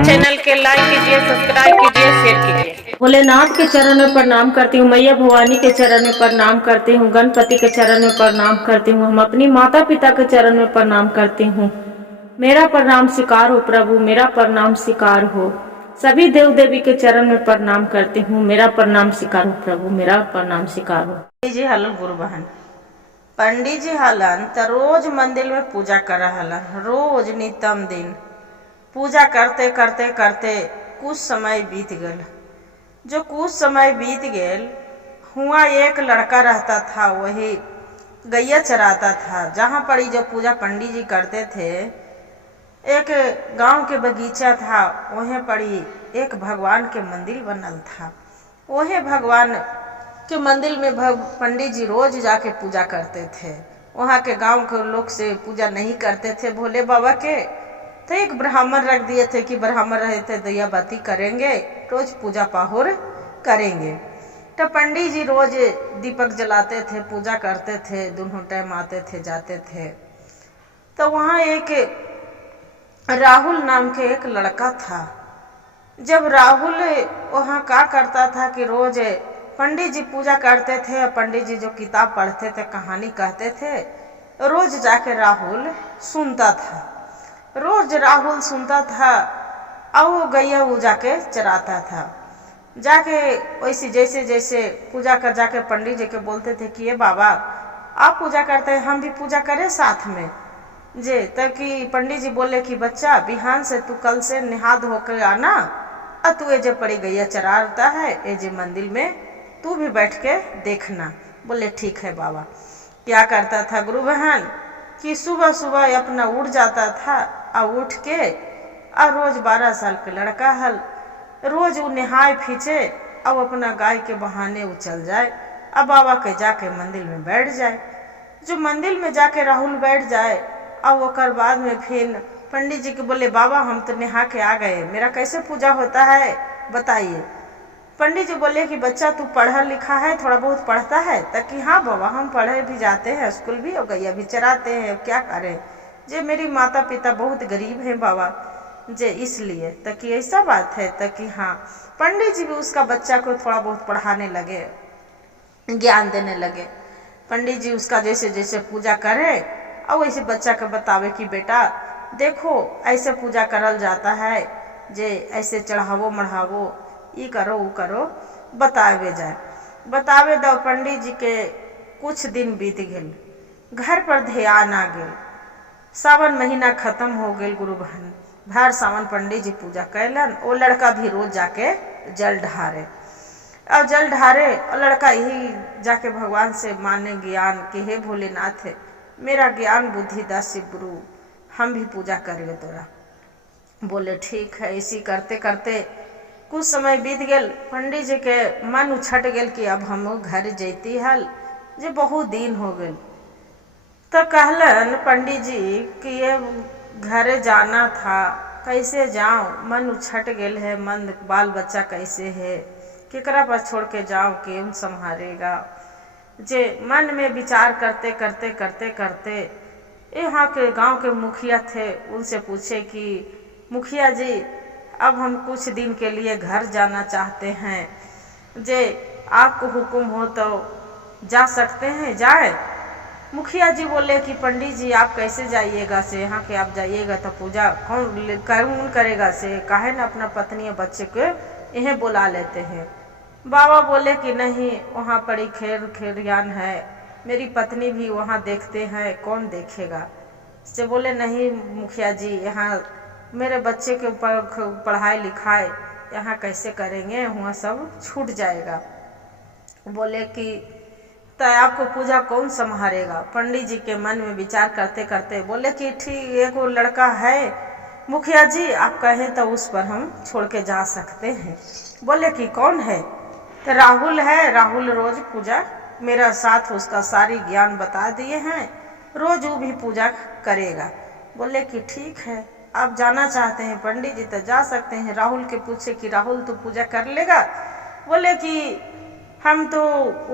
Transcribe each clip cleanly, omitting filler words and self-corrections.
Channel के like कीजिए, subscribe कीजिए, शेयर कीजिए। भोलेनाथ के चरण में प्रणाम करती हूँ, मैया भवानी के चरण में प्रणाम करती हूँ, गणपति के चरण में प्रणाम करती हूँ, हम अपनी माता पिता के चरण में प्रणाम करती हूँ। मेरा प्रणाम स्वीकार हो प्रभु, मेरा प्रणाम स्वीकार हो। सभी देव देवी के चरण में प्रणाम करती हूँ, मेरा प्रणाम स्वीकार हो प्रभु, मेरा प्रणाम स्वीकार हो। पंडित जी हलन गुरु बहन, पंडित जी हलन त रोज मंदिर में पूजा कर हलन, रोज नितम दिन पूजा करते करते करते कुछ समय बीत गल। जो कुछ समय बीत गेल, हुआ एक लड़का रहता था, वही गैया चराता था। जहाँ पर जो पूजा पंडित जी करते थे, एक गांव के बगीचा था, वहीं पर एक भगवान के मंदिर बनल था। वही भगवान के मंदिर में पंडित जी रोज जाके पूजा करते थे। वहाँ के गांव के लोग से पूजा नहीं करते थे भोले बाबा के, तो एक ब्राह्मण रख दिए थे कि ब्राह्मण रहते दया बाती करेंगे, रोज पूजा पाहुर करेंगे। तो पंडित जी रोज दीपक जलाते थे, पूजा करते थे, दोनों टाइम आते थे जाते थे। तो वहाँ एक राहुल नाम के एक लड़का था। जब राहुल वहाँ क्या करता था कि रोज पंडित जी पूजा करते थे, पंडित जी जो किताब पढ़ते थे, कहानी कहते थे, रोज जाके राहुल सुनता था। रोज राहुल सुनता था और वो गैया वो जाके चराता था। जाके वैसे जैसे जैसे पूजा कर जाके पंडित जी के बोलते थे कि ये बाबा आप पूजा करते हैं, हम भी पूजा करें साथ में जे। ताकि पंडित जी बोले कि बच्चा बिहान से तू कल से नहा धोकर आना, और तू ये जो पड़ी गैया चराता है, ये जो मंदिर में तू भी बैठ के देखना। बोले ठीक है बाबा। क्या करता था गुरु बहन कि सुबह सुबह अपना उठ जाता था, और उठ के और रोज 12 साल के लड़का हल, रोज वो नहाए फीचे और अपना गाय के बहाने वो चल जाए, अब बाबा के जाके मंदिर में बैठ जाए। जो मंदिर में जाके राहुल बैठ जाए, और ओकर बाद में फिर पंडित जी के बोले बाबा हम तो नहा के आ गए, मेरा कैसे पूजा होता है बताइए। पंडित जी बोले कि बच्चा तू पढ़ा लिखा है, थोड़ा बहुत पढ़ता है? ताकि हाँ बाबा हम पढ़े भी जाते हैं, स्कूल भी और गैया भी चराते हैं, क्या करें जे मेरी माता पिता बहुत गरीब हैं बाबा जे, इसलिए। ताकि ऐसा बात है। ताकि हाँ पंडित जी भी उसका बच्चा को थोड़ा बहुत पढ़ाने लगे, ज्ञान देने लगे। पंडित जी उसका जैसे जैसे पूजा करे और वैसे बच्चा को बतावे कि बेटा देखो ऐसे पूजा करल जाता है, जे ऐसे चढ़ावो मढ़ावो, ये करो वो करो, बतावे जाए। बतावे दो पंडित जी के कुछ दिन बीत गए, घर पर ध्यान आ गए। सावन महीना खत्म हो गए गुरु बहन, भर सावन पंडित जी पूजा कैलन। वो लड़का भी रोज जाके जल ढारे, और जल ढारे और लड़का यही जाके भगवान से माने ज्ञान कि हे भोलेनाथ मेरा ज्ञान बुद्धि दासी गुरु, हम भी पूजा करेंगे तोरा। बोले ठीक है। इसी करते करते कुछ समय बीत गल। पंडित जी के मन उछट गल कि अब हम घर जैती हल, जे बहुत दिन हो गए। तो कहलन पंडित जी कि ये घर जाना था, कैसे जाऊं, मन उछट गेल है, मन बाल बच्चा कैसे है, केकरा पर छोड़ के जाऊं, केम संभालेगा जे। मन में विचार करते करते करते करते यहाँ के गांव के मुखिया थे, उनसे पूछे कि मुखिया जी अब हम कुछ दिन के लिए घर जाना चाहते हैं, जे आपको हुक्म हो तो जा सकते हैं, जाए। मुखिया जी बोले कि पंडित जी आप कैसे जाइएगा से, यहाँ के आप जाइएगा तो पूजा कौन करेगा से, काहे ना अपना पत्नी और बच्चे को इन्हें बुला लेते हैं। बाबा बोले कि नहीं, वहाँ पड़ी खैरियान है, मेरी पत्नी भी वहाँ देखते हैं, कौन देखेगा से। बोले नहीं मुखिया जी, यहाँ मेरे बच्चे के ऊपर पढ़ाई लिखाई यहाँ कैसे करेंगे, वहाँ सब छूट जाएगा। बोले कि तो आपको पूजा कौन संभालेगा। पंडित जी के मन में विचार करते करते बोले कि ठीक एक वो लड़का है मुखिया जी, आप कहें तो उस पर हम छोड़ के जा सकते हैं। बोले कि कौन है? तो राहुल है, राहुल रोज पूजा मेरा साथ, उसका सारी ज्ञान बता दिए हैं, रोज वो भी पूजा करेगा। बोले कि ठीक है, आप जाना चाहते हैं पंडित जी तो जा सकते हैं। राहुल के पूछे कि राहुल तो पूजा कर लेगा? बोले कि हम तो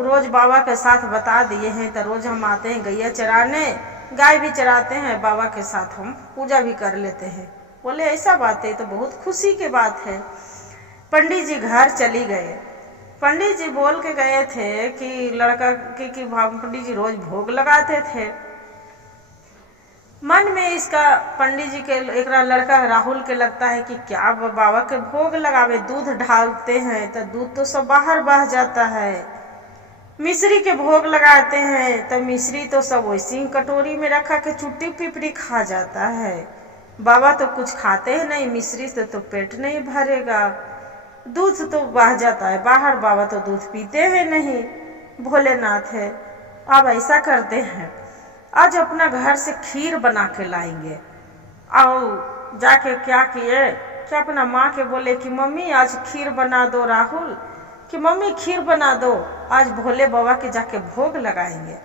रोज बाबा के साथ बता दिए हैं, तो रोज हम आते हैं गैया चराने, गाय भी चराते हैं, बाबा के साथ हम पूजा भी कर लेते हैं। बोले ऐसा बात है, तो बहुत खुशी की बात है। पंडित जी घर चली गए। पंडित जी बोल के गए थे कि लड़का की पंडित जी रोज भोग लगाते थे। मन में इसका पंडित जी के एक लड़का राहुल के लगता है कि क्या बाबा के भोग लगावे, दूध ढालते हैं तो दूध तो सब बाहर बह जाता है। मिश्री के भोग लगाते हैं तो मिश्री तो सब वैसी कटोरी में रखा के चुट्टी पिपड़ी खा जाता है। बाबा तो कुछ खाते हैं नहीं, मिश्री से तो पेट नहीं भरेगा, दूध तो बह जाता है बाहर, बाबा तो दूध पीते हैं नहीं, भोलेनाथ है। अब ऐसा करते हैं, आज अपना घर से खीर बना के लाएंगे। और जाके क्या किए कि अपना माँ के बोले कि मम्मी आज खीर बना दो, राहुल कि मम्मी खीर बना दो, आज भोले बाबा के जाके भोग लगाएंगे।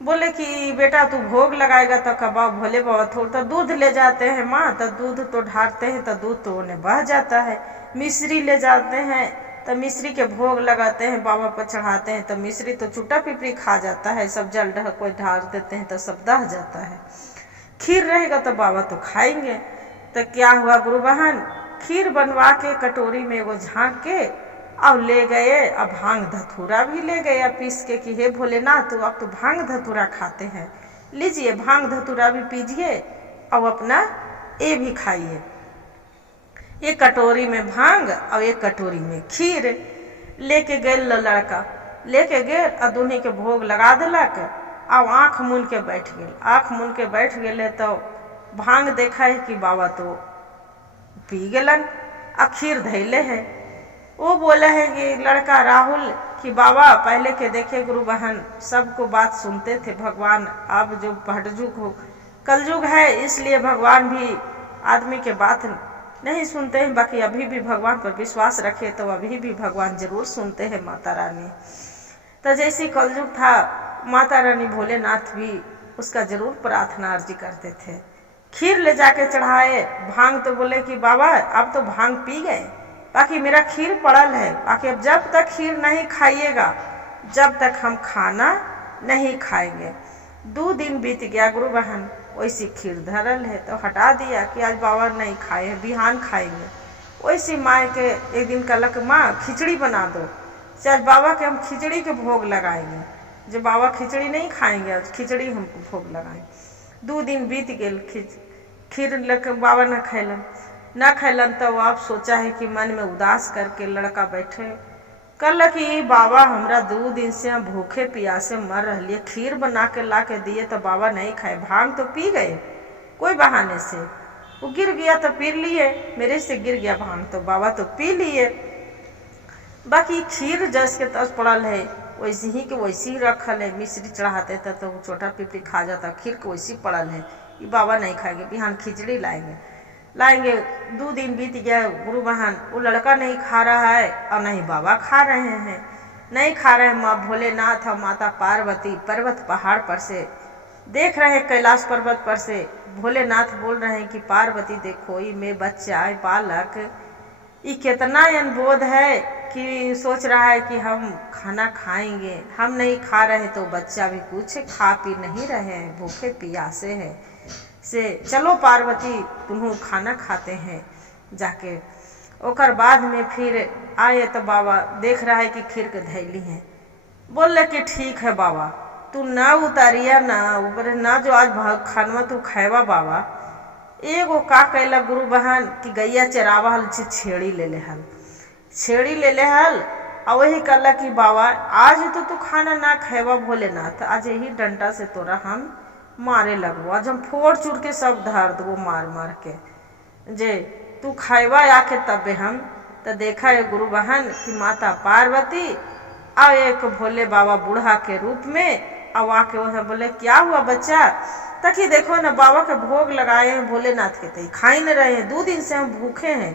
बोले कि बेटा तू भोग लगाएगा तो कबाब भोले बाबा थोड़ा दूध ले जाते हैं माँ, तो दूध तो ढारते हैं तो दूध तो उन्हें बह जाता है। मिश्री ले जाते हैं तो मिश्री के भोग लगाते हैं, बाबा पर चढ़ाते हैं तो मिश्री तो चुटा पिपड़ी खा जाता है, सब जल कोई ढार देते हैं तो सब दह जाता है। खीर रहेगा तो बाबा तो खाएंगे। तो क्या हुआ गुरु बहन, खीर बनवा के कटोरी में वो झाँक के और ले गए। अब भांग धतूरा भी ले गए पीस के कि हे भोलेनाथ तो अब तो भांग धतूरा खाते हैं, लीजिए भांग धतूरा भी पीजिए और अपना ये भी खाइए। एक कटोरी में भांग और एक कटोरी में खीर लेके गए लड़का, लेके गए और दोनों के भोग लगा दिलक। अब आँख मून के बैठ गए, आँख मून के बैठ गए तो भांग देखा है कि बाबा तो पी गलन और खीर धैले है। वो बोले है कि लड़का राहुल कि बाबा पहले के देखे गुरु बहन सबको बात सुनते थे, भगवान अब जो भटजुग हो कलयुग है इसलिए भगवान भी आदमी के बात नहीं सुनते हैं, बाकी अभी भी भगवान पर विश्वास रखे तो अभी भी भगवान जरूर सुनते हैं माता रानी। तो जैसे कलयुग था माता रानी भोलेनाथ भी उसका जरूर प्रार्थना अर्जी करते थे। खीर ले जाके चढ़ाए, भांग तो बोले कि बाबा अब तो भांग पी गए, बाकी मेरा खीर पड़ल है, बाकी अब जब तक खीर नहीं खाइएगा जब तक हम खाना नहीं खाएंगे। 2 दिन बीत गया गुरु बहन, वैसी खीर धरल है तो हटा दिया कि आज बाबा नहीं खाए, बिहान खाएंगे। वैसी माँ के एक दिन कहलक माँ खिचड़ी बना दो, आज बाबा के हम खिचड़ी के भोग लगाएंगे, जो बाबा खिचड़ी नहीं खाएंगे आज खिचड़ी हमको भोग लगाएंगे। 2 दिन बीत गए, खीर लेकर बाबा न खैलन तो आप सोचा है कि मन में उदास करके लड़का बैठे कल कि बाबा हमरा 2 दिन से हम भूखे प्यासे मर रही, खीर बना के ला के दिए तो बाबा नहीं खाए, भांग तो पी गए कोई बहाने से, वो गिर गया तो पी लिए, मेरे से गिर गया भांग तो बाबा तो पी लिए, बाकी खीर जस के तस पड़ल है वैसे ही के वैसे ही रखल है। मिश्री चढ़ाते थे तो छोटा पिपड़ी खा जाता, खीर के वैसी पड़ल है कि बाबा नहीं खाएंगे, बिहान खिचड़ी लाएंगे। 2 दिन बीत गया गुरु बहन, वो लड़का नहीं खा रहा है और नहीं बाबा खा रहे हैं, नहीं खा रहे हैं। माँ भोलेनाथ और माता पार्वती पर्वत पहाड़ पर से देख रहे हैं, कैलाश पर्वत पर से भोलेनाथ बोल रहे हैं कि पार्वती देखो ये मैं बच्चा बालक ये कितना अनबोध है कि सोच रहा है कि हम खाना खाएंगे, हम नहीं खा रहे तो बच्चा भी कुछ खा पी नहीं रहे हैं, भूखे प्यासे हैं से चलो पार्वती तुम खाना खाते हैं जाके। ओकर बाद में फिर आए तो बाबा देख रहा है कि खीर के धैली है, बोले कि ठीक है बाबा तू ना उतारिया ना ऊपर ना जो आज खानवा तू खाएवा बाबा। एगो का कैला गुरु बहन कि गैया चरावा हल छेड़ी ले ले हल और वही कहला कि बाबा आज तो तू खाना ना खाएवा भोलेनाथ, आज यही डंडा से तोरा हम मारे लगो, आज हम फोड़ चूर के सब धर दो मार के जे तू खाएवा आके तबे हम। तो देखा है गुरु बहन कि माता पार्वती और एक भोले बाबा बूढ़ा के रूप में अब आके वह बोले क्या हुआ बच्चा, तकी देखो ना बाबा के भोग लगाए हैं भोलेनाथ के, तो खा ही नहीं रहे हैं, 2 दिन से हम भूखे हैं।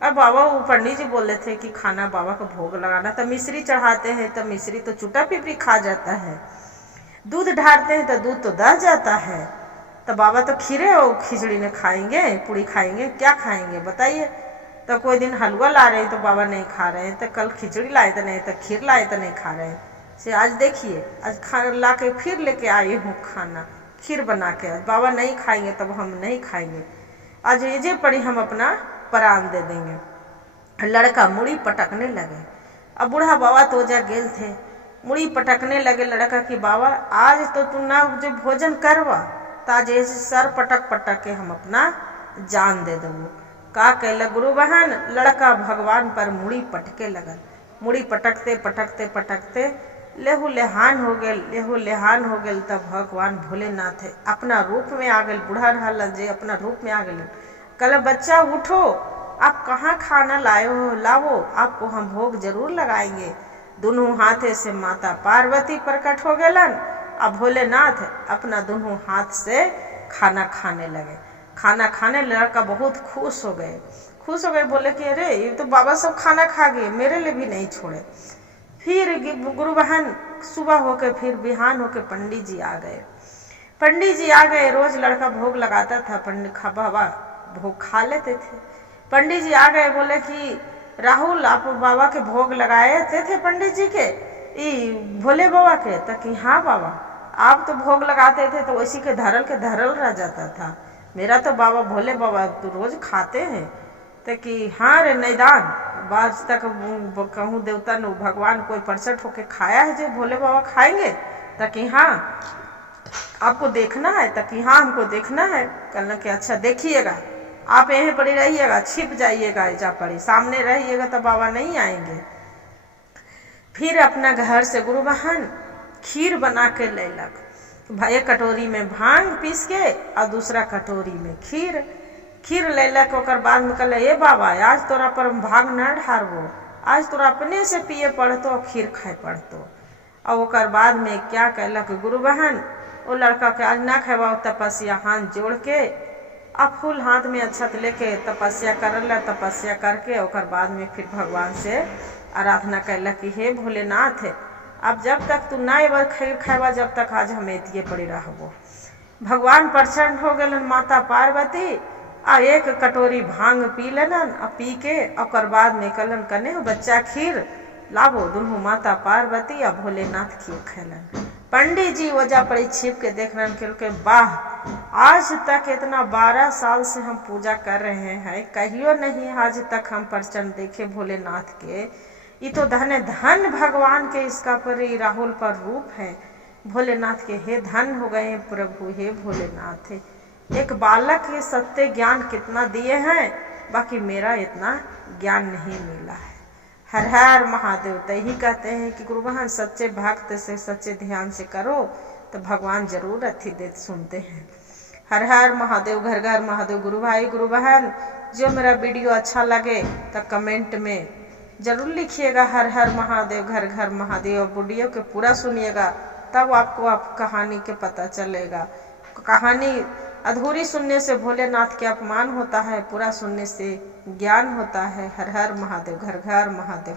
अब बाबा वो पंडित जी बोले थे कि खाना बाबा का भोग लगाना, तो मिश्री चढ़ाते हैं तो मिश्री तो चुटा पिपड़ी खा जाता है, दूध ढारते हैं तो दूध तो दह जाता है, तो बाबा तो खीरे और खिचड़ी ने खाएंगे, पूड़ी खाएंगे, क्या खाएंगे बताइए। तो कोई दिन हलवा ला रहे तो बाबा नहीं खा रहे हैं, तो कल खिचड़ी लाए तो नहीं, तो खीर लाए तो नहीं खा रहे हैं से आज देखिए आज खा ला के फिर लेके आई हूँ खाना, खीर बना के। बाबा नहीं खाएंगे तब हम नहीं खाएंगे, आज ये पड़ी हम अपना प्राण दे देंगे। लड़का मुड़ी पटकने लगे। अब बूढ़ा बाबा तो जा गेल थे, मुड़ी पटकने लगे लड़का कि बाबा आज तो तू ना जो भोजन करवा, ताज सर पटक पटक के हम अपना जान दे देंगे। का कहल गुरु बहन, लड़का भगवान पर मुड़ी पटके लगल। मुड़ी पटकते पटकते पटकते लेहू लेहान हो गेल, लेहू लेहान हो गेल। तब भगवान भोलेनाथ अपना रूप में आ गए। बूढ़ा रहल जे अपना रूप में आ गए। कल बच्चा उठो, आप कहाँ खाना लाए हो, लाओ, आपको हम भोग जरूर लगाएंगे। दोनों हाथे से माता पार्वती प्रकट हो गलन। अब भोलेनाथ अपना दोनों हाथ से खाना खाने लगे। खाना खाने लड़का बहुत खुश हो गए। खुश हो गए, बोले कि अरे ये तो बाबा सब खाना खा गए, मेरे लिए भी नहीं छोड़े। फिर गुरु बहन सुबह होके फिर बिहान होके पंडित जी आ गए। पंडित जी आ गए, रोज लड़का भोग लगाता था, पंडित बाबा भोग खा लेते थे। पंडित जी आ गए, बोले कि राहुल आप बाबा के भोग लगाए थे पंडित जी के, भोले बाबा के? तो कि हाँ बाबा, आप तो भोग लगाते थे तो उसी के धरल रह जाता था, मेरा तो बाबा भोले बाबा तो रोज खाते हैं। तो कि हाँ रे नैदान, आज तक कहूँ देवता ने भगवान कोई प्रसट होके खाया है जो भोले बाबा खाएंगे? तो कि हाँ आपको देखना है? तो कि हाँ हमको देखना है। कहना कि अच्छा देखिएगा, आप यहीं पड़ी रहिएगा, छिप जाइएगा, जा पड़ी सामने रहिएगा तो बाबा नहीं आएंगे। फिर अपना घर से गुरु बहन खीर बना के ले लग। एक कटोरी में भांग पीस के और दूसरा कटोरी में खीर ले लक। ओकर बाद में कहले ये बाबा आज तोरा पर भांग न ढारबो, आज तोरा अपने से पिए पड़तो और खीर खाए पड़तो। और ओकर बाद में क्या कहलक गुरु बहन, वो लड़का के आज ना खेवा, तपस्या हाथ जोड़ के आ फूल हाथ में अक्षत लेके तपस्या करल। तपस्या करके ओकर बाद में फिर भगवान से आराधना कैलक कि हे भोलेनाथ, अब जब तक तू ना एबार खीर खाएबा जब तक आज हम एतिये पड़ी रहबो। भगवान प्रसन्न हो गए। माता पार्वती आ एक कटोरी भांग पी लेलन, आ पी के ओकर बाद में कहलन कने बच्चा खीर लाबो। दोनों माता पार्वती आ भोलेनाथ खीर खेलन। पंडित जी वजह पर छिप के देख रहे के वाह, आज तक इतना 12 साल से हम पूजा कर रहे हैं, कहियो नहीं आज तक हम प्रसन्न देखे भोलेनाथ के। ये तो धन भगवान के इसका पर राहुल पर रूप है भोलेनाथ के। हे धन हो गए प्रभु, हे भोलेनाथ। एक बालक के सत्य ज्ञान कितना दिए हैं, बाकी मेरा इतना ज्ञान नहीं मिला है। हर हर महादेव। तो यही कहते हैं कि गुरु बहन सच्चे भक्त से सच्चे ध्यान से करो तो भगवान जरूर अति दे सुनते हैं। हर हर महादेव, घर घर महादेव। गुरु भाई गुरु बहन, जो मेरा वीडियो अच्छा लगे तो कमेंट में जरूर लिखिएगा हर हर महादेव, घर घर महादेव। वीडियो के पूरा सुनिएगा तब आपको कहानी के पता चलेगा। कहानी अधूरी सुनने से भोलेनाथ के अपमान होता है, पूरा सुनने से ज्ञान होता है। हर हर महादेव, घर घर महादेव।